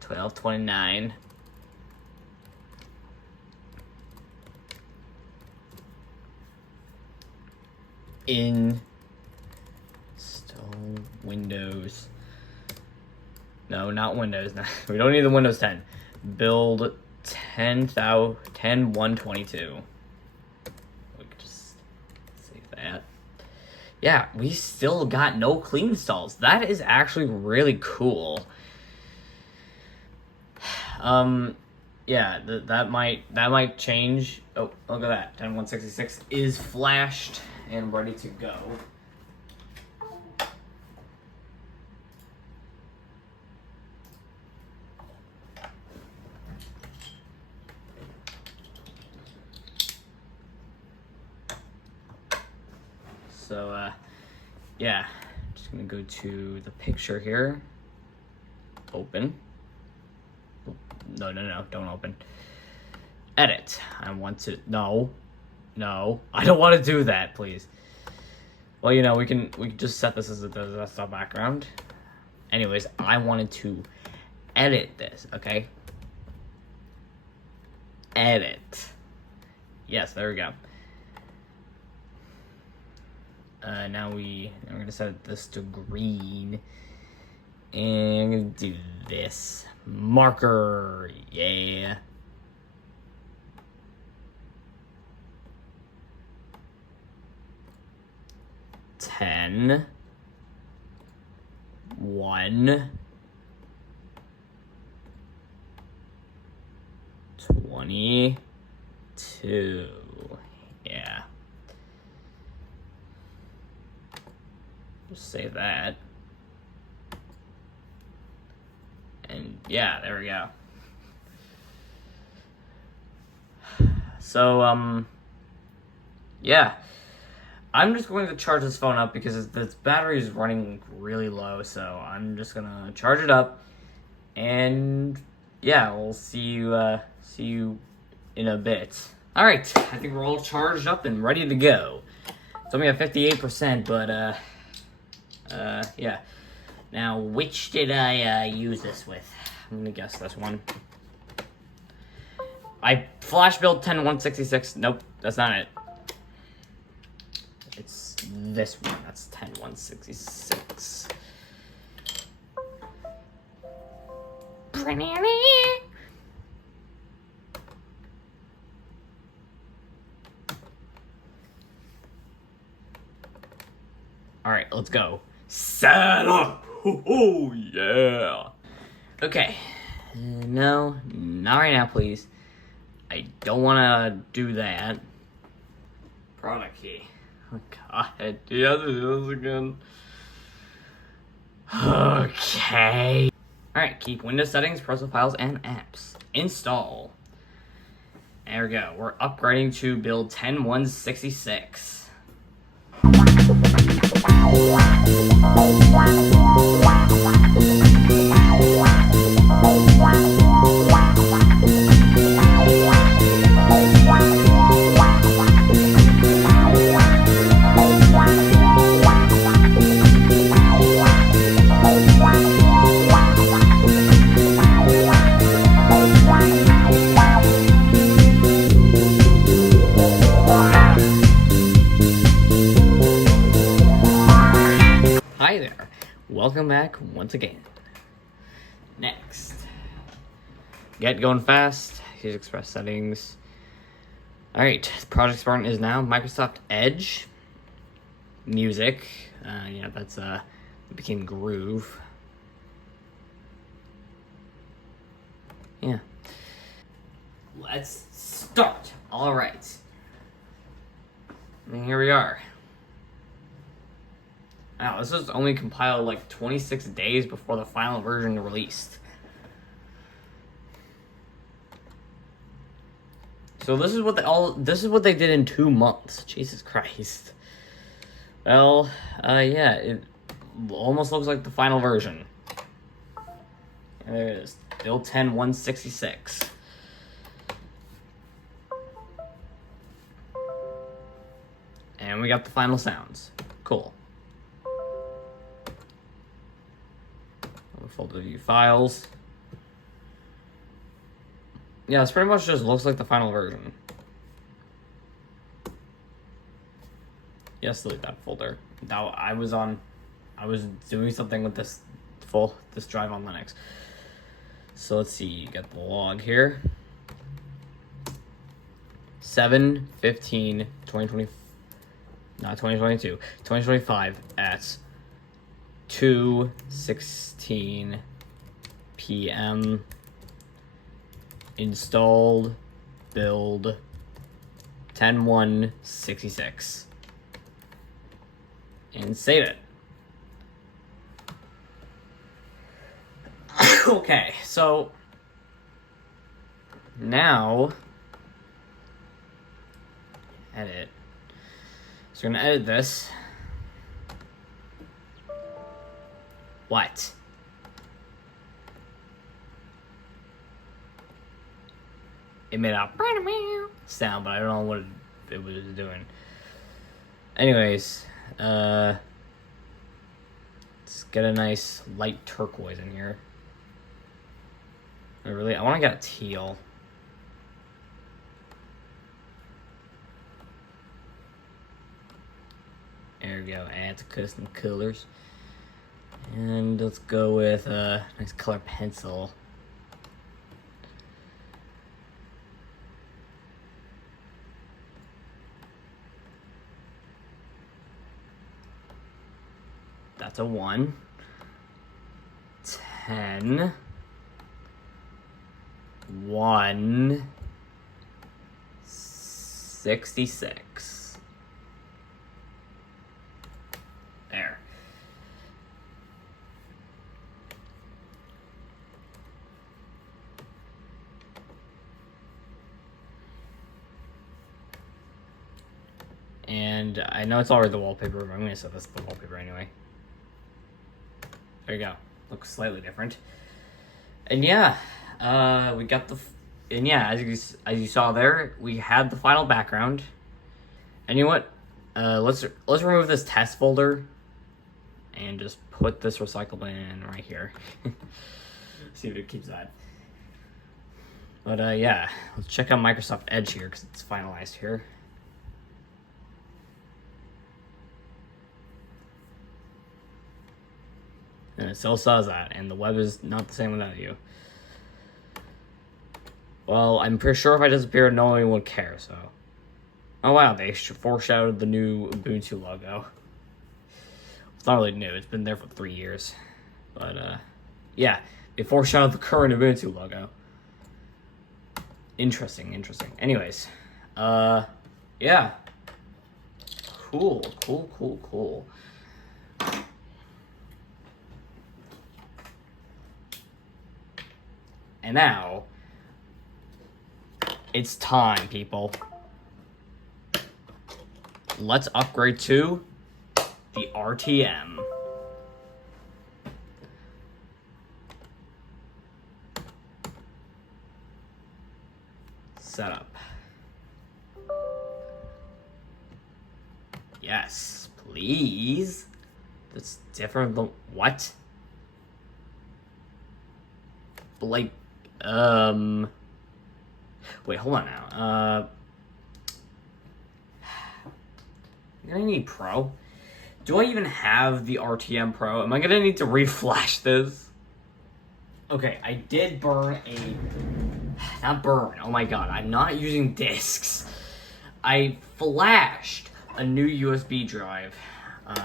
12:29. Install Windows. No, not Windows. We don't need the Windows 10. Build 10.1.22. We could just save that. Yeah, we still got no clean installs. That is actually really cool. Yeah, that might change. Oh, look at that. 10.1.66 is flashed and ready to go. So, yeah, just gonna go to the picture here. Open. No, don't open. Edit. I want to, no, I don't want to do that, please. Well, we can just set this as a desktop background. Anyways, I wanted to edit this, okay? Edit. Yes, there we go. Now we're gonna set this to green. And I'm gonna do this. Marker, yeah. Ten. 1. 22. Yeah. Just save that. And yeah, there we go. So, yeah. I'm just going to charge this phone up because its battery is running really low, so I'm just gonna charge it up, and yeah, we'll see you in a bit. All right, I think we're all charged up and ready to go. It's only at 58%, but yeah. Now, which did I use this with? I'm gonna guess this one. I flash build 10166. Nope, that's not it. It's this one. That's 10166. All right, let's go. Set up. Oh yeah. Okay. No, not right now, please. I don't want to do that. Product key. Oh god, do you have to do this again? Okay. Alright, keep Windows settings, personal files, and apps. Install. There we go. We're upgrading to build 10166. Hi there, welcome back once again. Next, get going fast, use express settings. Alright, Project Spartan is now Microsoft Edge. Music, yeah, that's, it became Groove. Yeah. Let's start. Alright. And here we are. Wow, this was only compiled like 26 days before the final version released. So this is what they did in 2 months. Jesus Christ. Well, yeah, it almost looks like the final version. And there it is. Build 10166. And we got the final sounds. Cool. Folder view files. Yeah, this pretty much just looks like the final version. Yes, delete that folder. Now I was doing something with this drive on Linux. So let's see, you got the log here. 7/15/2020, not 2022, 2025 at 2:16 p.m. Installed build 10166 and save it. Okay, so now edit. So we're gonna edit this. What? It made a sound, but I don't know what it was doing. Anyways, let's get a nice light turquoise in here. I want to get a teal. There we go, add to custom colors. And let's go with a nice color pencil. That's a 1. 10. 1. 66. There. And I know it's already the wallpaper, but I'm gonna set this as the wallpaper anyway. There you go. Looks slightly different. And yeah, we got the. And yeah, as you saw there, we had the final background. And you know what? Let's remove this test folder, and just put this recycle bin in right here. See if it keeps that. But yeah, let's check out Microsoft Edge here because it's finalized here. And it still says that, and the web is not the same without you. Well, I'm pretty sure if I disappear, no one would care, so. Oh wow, they foreshadowed the new Ubuntu logo. It's not really new, it's been there for 3 years. But, yeah, they foreshadowed the current Ubuntu logo. Interesting. Anyways, yeah. Cool. And now, it's time, people. Let's upgrade to the RTM. Setup. Yes, please. That's different than what? Like, wait, hold on now. I'm gonna need Pro. Do I even have the RTM Pro? Am I gonna need to reflash this? Okay, I did burn not burn, oh my god, I'm not using discs. I flashed a new USB drive.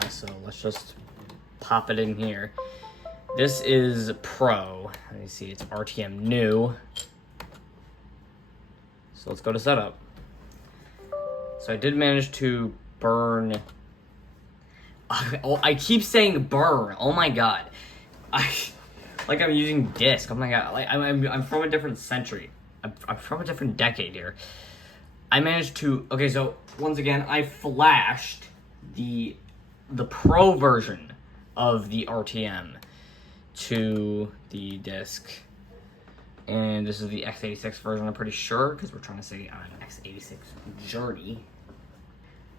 So let's just pop it in here. This is Pro. Let me see, it's RTM new. So let's go to setup. So I did manage to burn. Oh, I keep saying burn. Oh my god. Like I'm using disc. Oh my god. Like I'm from a different century. I'm from a different decade here. I managed to. Okay, so once again, I flashed the Pro version of the RTM to the disc. And this is the x86 version, I'm pretty sure, because we're trying to say on an x86 journey.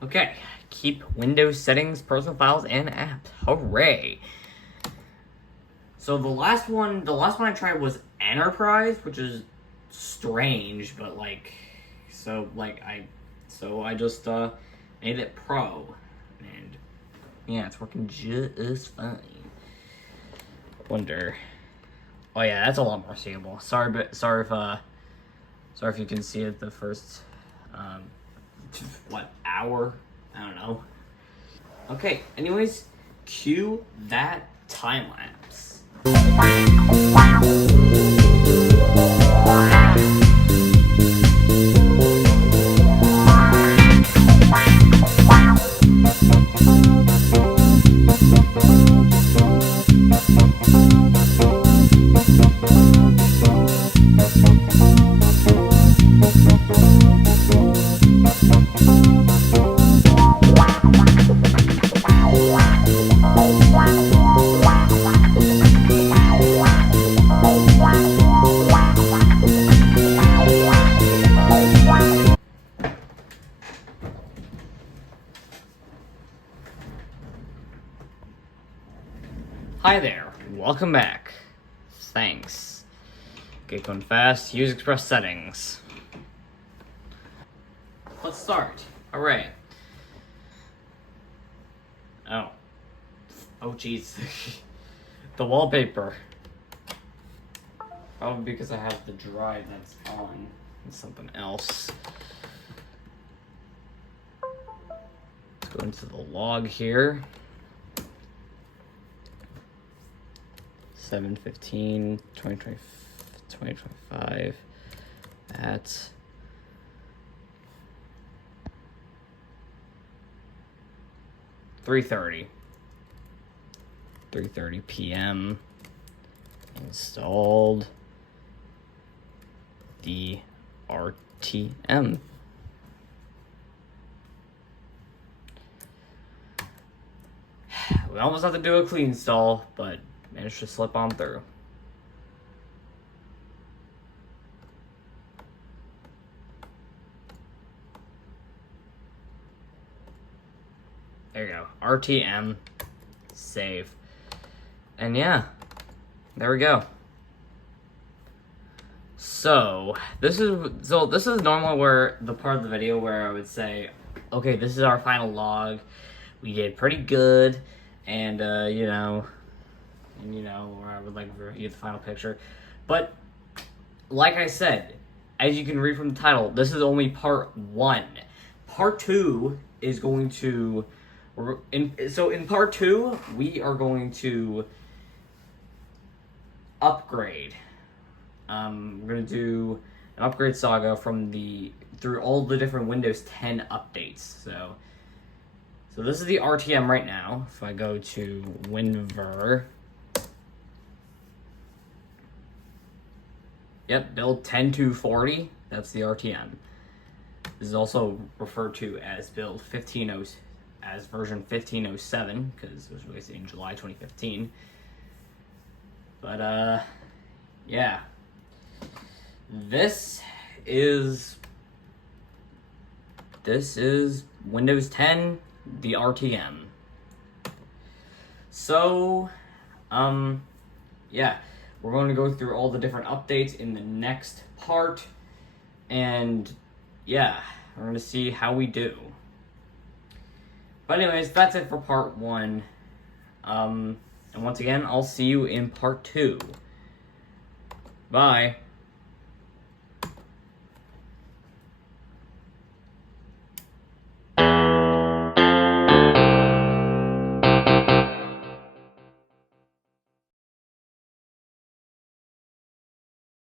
Okay, keep Windows settings, personal files, and apps. Hooray! So the last one I tried was Enterprise, which is strange, but like, I just made it Pro, and yeah, it's working just fine. Wonder. Oh yeah, that's a lot more seeable. Sorry if you can see it the first, hour? I don't know. Okay, anyways, cue that time lapse. Hi there, welcome back. Thanks. Get going fast, use Express settings. Let's start. Alright. Oh. Oh, jeez. The wallpaper. Probably because I have the drive that's on. And something else. Let's go into the log here. 7/15/2025. That's 3:30 p.m. Installed the RTM. We almost have to do a clean install, but managed to slip on through. There you go. RTM. Save. And yeah. There we go. So this is normally where the part of the video where I would say, okay, this is our final log. We did pretty good, and where I would like to review the final picture. But like I said, as you can read from the title, this is only part 1. Part 2 is going to in part 2 we are going to upgrade. We're gonna do an upgrade saga through all the different Windows 10 updates. So this is the RTM right now. If I go to WinVer, yep, build 10.2.40. That's the RTM. This is also referred to as build as version 1507 because it was released in July 2015. But yeah, this is Windows 10, the RTM. So yeah, we're going to go through all the different updates in the next part, and yeah, we're going to see how we do. But anyways, that's it for part 1. And once again, I'll see you in part 2. Bye.